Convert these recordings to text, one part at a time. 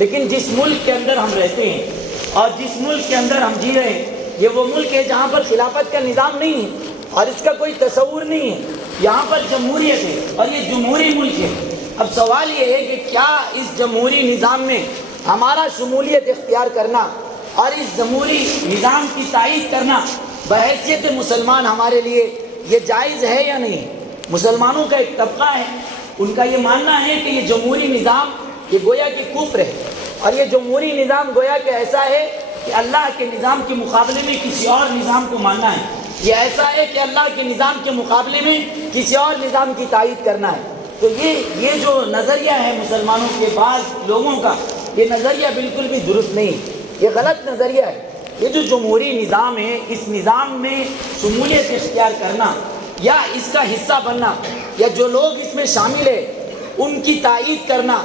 لیکن جس ملک کے اندر ہم رہتے ہیں اور جس ملک کے اندر ہم جی رہے ہیں، یہ وہ ملک ہے جہاں پر خلافت کا نظام نہیں ہے اور اس کا کوئی تصور نہیں ہے. یہاں پر جمہوریت ہے اور یہ جمہوری ملک ہے. اب سوال یہ ہے کہ کیا اس جمہوری نظام میں ہمارا شمولیت اختیار کرنا اور اس جمہوری نظام کی تائید کرنا بحیثیت مسلمان ہمارے لیے یہ جائز ہے یا نہیں؟ مسلمانوں کا ایک طبقہ ہے، ان کا یہ ماننا ہے کہ یہ جمہوری نظام یہ گویا کہ کفر ہے، اور یہ جمہوری نظام گویا کہ ایسا ہے کہ اللہ کے نظام کے مقابلے میں کسی اور نظام کو ماننا ہے. یہ ایسا ہے کہ اللہ کے نظام کے مقابلے میں کسی اور نظام کی تائید کرنا ہے. تو یہ جو نظریہ ہے مسلمانوں کے بعض لوگوں کا، یہ نظریہ بالکل بھی درست نہیں، یہ غلط نظریہ ہے. یہ جو جمہوری نظام ہے، اس نظام میں شمولیت اختیار کرنا یا اس کا حصہ بننا یا جو لوگ اس میں شامل ہیں ان کی تائید کرنا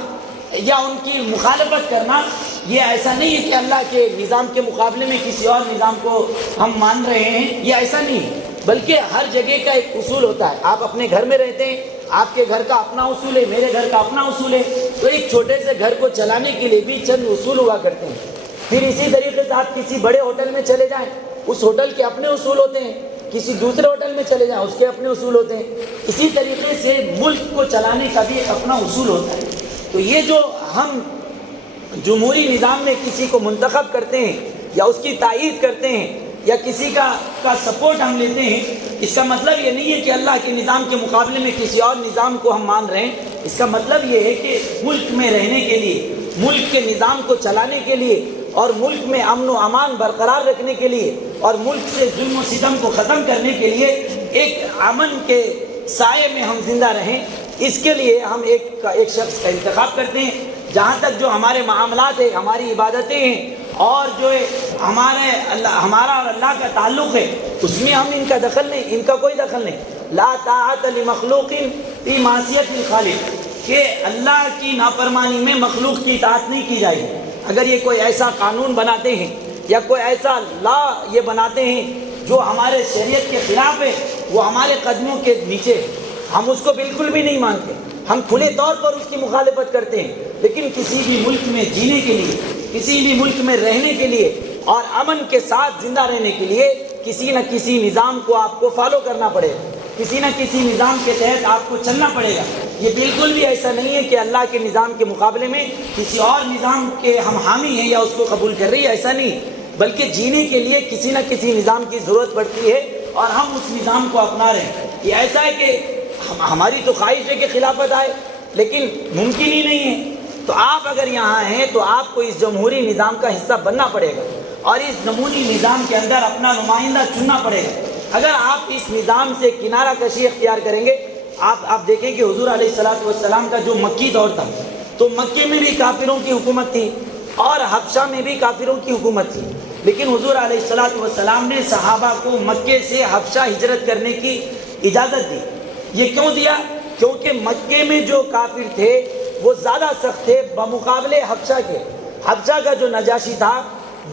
یا ان کی مخالفت کرنا، یہ ایسا نہیں ہے کہ اللہ کے نظام کے مقابلے میں کسی اور نظام کو ہم مان رہے ہیں، یہ ایسا نہیں ہے. بلکہ ہر جگہ کا ایک اصول ہوتا ہے. آپ اپنے گھر میں رہتے ہیں، آپ کے گھر کا اپنا اصول ہے، میرے گھر کا اپنا اصول ہے. تو ایک چھوٹے سے گھر کو چلانے کے لیے بھی چند اصول ہوا کرتے ہیں. پھر اسی طریقے سے آپ کسی بڑے ہوٹل میں چلے جائیں، اس ہوٹل کے اپنے اصول ہوتے ہیں. کسی دوسرے ہوٹل میں چلے جائیں، اس کے اپنے اصول ہوتے ہیں. اسی طریقے سے ملک کو چلانے کا بھی اپنا اصول ہوتا ہے. تو یہ جو ہم جمہوری نظام میں کسی کو منتخب کرتے ہیں یا اس کی تائید کرتے ہیں یا کسی کا سپورٹ ہم لیتے ہیں، اس کا مطلب یہ نہیں ہے کہ اللہ کے نظام کے مقابلے میں کسی اور نظام کو ہم مان رہے ہیں. اس کا مطلب یہ ہے کہ ملک میں رہنے کے لیے، ملک کے نظام کو چلانے کے لیے اور ملک میں امن و امان برقرار رکھنے کے لیے اور ملک سے ظلم و ستم کو ختم کرنے کے لیے ایک امن کے سائے میں ہم زندہ رہیں، اس کے لیے ہم ایک شخص کا انتخاب کرتے ہیں. جہاں تک جو ہمارے معاملات ہیں، ہماری عبادتیں ہیں اور جو ہمارا اور اللہ کا تعلق ہے، اس میں ہم ان کا دخل نہیں، ان کا کوئی دخل نہیں. لا طاعت لمخلوق فی معصیت الخالق، کہ اللہ کی نافرمانی میں مخلوق کی اطاعت نہیں کی جائے گی. اگر یہ کوئی ایسا قانون بناتے ہیں یا کوئی ایسا لا یہ بناتے ہیں جو ہمارے شریعت کے خلاف ہے، وہ ہمارے قدموں کے نیچے ہے، ہم اس کو بالکل بھی نہیں مانتے. ہم کھلے طور پر اس کی مخالفت کرتے ہیں. لیکن کسی بھی ملک میں جینے کے لیے، کسی بھی ملک میں رہنے کے لیے اور امن کے ساتھ زندہ رہنے کے لیے کسی نہ کسی نظام کو آپ کو فالو کرنا پڑے گا، کسی نہ کسی نظام کے تحت آپ کو چلنا پڑے گا. یہ بالکل بھی ایسا نہیں ہے کہ اللہ کے نظام کے مقابلے میں کسی اور نظام کے ہم حامی ہیں یا اس کو قبول کر رہی ہے، ایسا نہیں. بلکہ جینے کے لیے کسی نہ کسی نظام کی ضرورت پڑتی ہے اور ہم اس نظام کو اپنا رہے ہیں. یہ ایسا ہے کہ ہماری تو خواہش ہے کہ خلافت آئے، لیکن ممکن ہی نہیں ہے. تو آپ اگر یہاں ہیں تو آپ کو اس جمہوری نظام کا حصہ بننا پڑے گا اور اس جمہوری نظام کے اندر اپنا نمائندہ چننا پڑے گا. اگر آپ اس نظام سے کنارہ کشی اختیار کریں گے، آپ دیکھیں کہ حضور علیہ السلام کا جو مکی دور تھا، تو مکے میں بھی کافروں کی حکومت تھی اور حبشہ میں بھی کافروں کی حکومت تھی. لیکن حضور علیہ السلام نے صحابہ کو مکے سے حبشہ ہجرت کرنے کی اجازت دی. یہ کیوں دیا؟ کیونکہ مکے میں جو کافر تھے وہ زیادہ سخت تھے بمقابلے حبشہ کے. حبشہ کا جو نجاشی تھا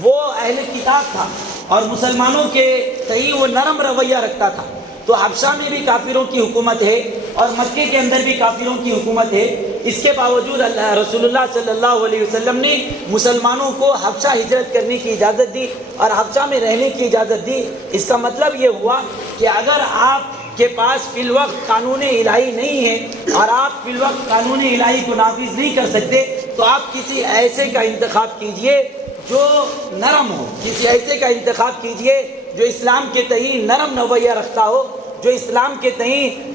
وہ اہل کتاب تھا اور مسلمانوں کے تئیں وہ نرم رویہ رکھتا تھا. تو حبشہ میں بھی کافروں کی حکومت ہے اور مکے کے اندر بھی کافروں کی حکومت ہے. اس کے باوجود رسول اللہ صلی اللہ علیہ وسلم نے مسلمانوں کو حبشہ ہجرت کرنے کی اجازت دی اور حبشہ میں رہنے کی اجازت دی. اس کا مطلب یہ ہوا کہ اگر آپ کے پاس فی الوقت قانون الہی نہیں ہے اور آپ فی الوقت قانون الہی کو نافذ نہیں کر سکتے، تو آپ کسی ایسے کا انتخاب کیجئے جو نرم ہو، کسی ایسے کا انتخاب کیجئے جو اسلام کے تئیں نرم رویہ رکھتا ہو، جو اسلام کے تئیں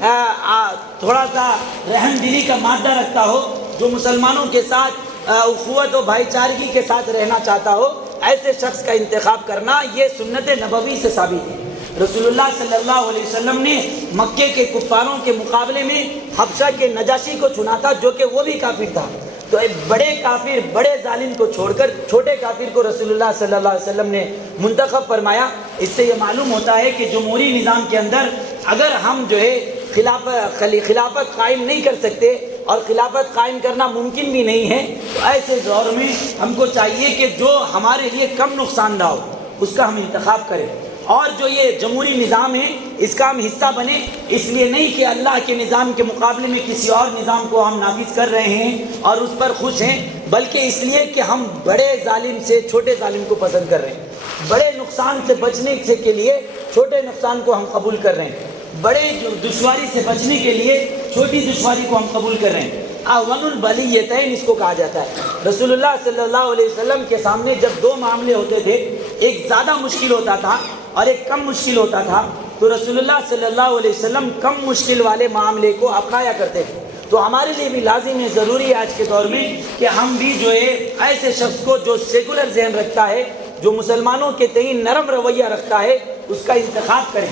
تھوڑا سا رحم دلی کا مادہ رکھتا ہو، جو مسلمانوں کے ساتھ اخوت و بھائی چارگی کے ساتھ رہنا چاہتا ہو. ایسے شخص کا انتخاب کرنا یہ سنت نبوی سے ثابت ہے. رسول اللہ صلی اللہ علیہ وسلم نے مکے کے کفاروں کے مقابلے میں حبشہ کے نجاشی کو چنا تھا، جو کہ وہ بھی کافر تھا. تو ایک بڑے کافر، بڑے ظالم کو چھوڑ کر چھوٹے کافر کو رسول اللہ صلی اللہ علیہ وسلم نے منتخب فرمایا. اس سے یہ معلوم ہوتا ہے کہ جمہوری نظام کے اندر اگر ہم جو ہے خلافت قائم نہیں کر سکتے اور خلافت قائم کرنا ممکن بھی نہیں ہے، تو ایسے دور میں ہم کو چاہیے کہ جو ہمارے لیے کم نقصان دہ ہو اس کا ہم انتخاب کریں. اور جو یہ جمہوری نظام ہے اس کا ہم حصہ بنے، اس لیے نہیں کہ اللہ کے نظام کے مقابلے میں کسی اور نظام کو ہم نافذ کر رہے ہیں اور اس پر خوش ہیں، بلکہ اس لیے کہ ہم بڑے ظالم سے چھوٹے ظالم کو پسند کر رہے ہیں، بڑے نقصان سے بچنے کے لیے چھوٹے نقصان کو ہم قبول کر رہے ہیں، بڑے دشواری سے بچنے کے لیے چھوٹی دشواری کو ہم قبول کر رہے ہیں۔ اون البلیتین اس کو کہا جاتا ہے۔ رسول اللہ صلی اللہ علیہ وسلم کے سامنے جب دو معاملے ہوتے تھے، ایک زیادہ مشکل ہوتا تھا اور ایک کم مشکل ہوتا تھا، تو رسول اللہ صلی اللہ علیہ وسلم کم مشکل والے معاملے کو اپنایا کرتے تھے۔ تو ہمارے لیے بھی لازم ہے، ضروری ہے آج کے دور میں کہ ہم بھی جو ہے ایسے شخص کو جو سیکولر ذہن رکھتا ہے، جو مسلمانوں کے تئیں نرم رویہ رکھتا ہے، اس کا انتخاب کریں۔